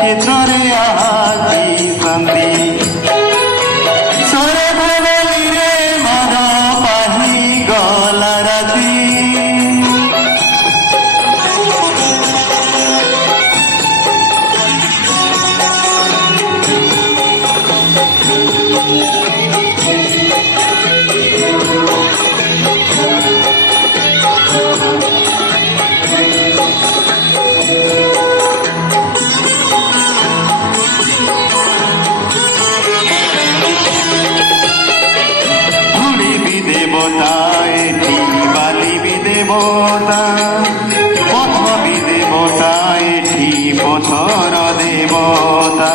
ଶ୍ରୀକ୍ଷେତ୍ରରେ ଆହାତି ଶାନ୍ତି ସରେ ଭଗଲିରେ ମନ ପାହି ଗଲା ରାତି দেবতা এটি বালি বি দেবতা পথ বি দেবতা এটি পথর দেবতা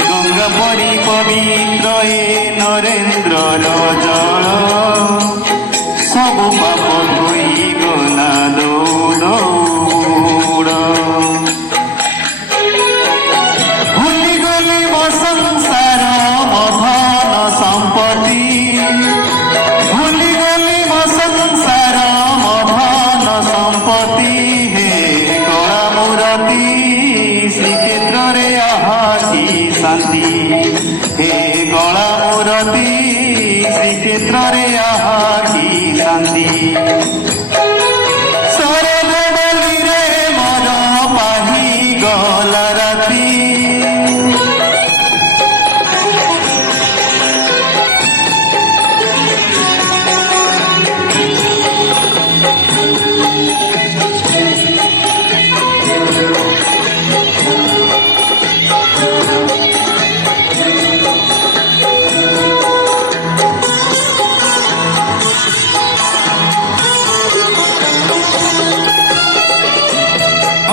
গঙ্গা পরি পবিত্র এ নরেন্দ্রর জল সবু পাপ ধুই গলা দৌড় ভুলি গলি মো সংসার মধন সম্পত্তি ভুলিগলি মো সংসার মধন সম্পত্তি হে কলা মূরতি শ্রীক্ষেত্রে আহাতি শান্তি হে কলা মূরতি শ্রীক্ষেত্রে আহাতি শান্তি সরে বলিরে মন পাহি গলা রাতি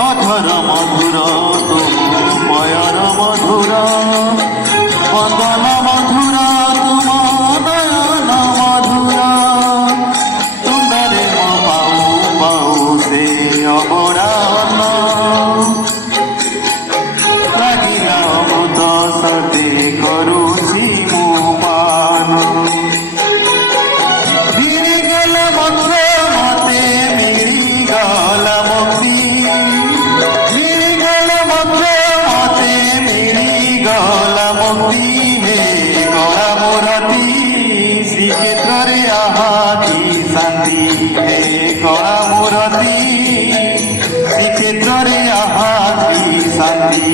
অধর মধুর তুম পয়র মধুর বদন মধুর তুম নয়ন মধুর তুণ্ডরে মো পাউ পাউ সে অবরান লাগিলা অমৃত সতে করুছি মু পান মিলিগলা মন্ত্র মতে মিলিগলা মুক্তি মুক্তি হে কলা মূরতি শ্রীক্ষেত্রে আহাতি শান্তি হে কলা মূরতি শ্রীক্ষেত্রে আহাতি শান্তি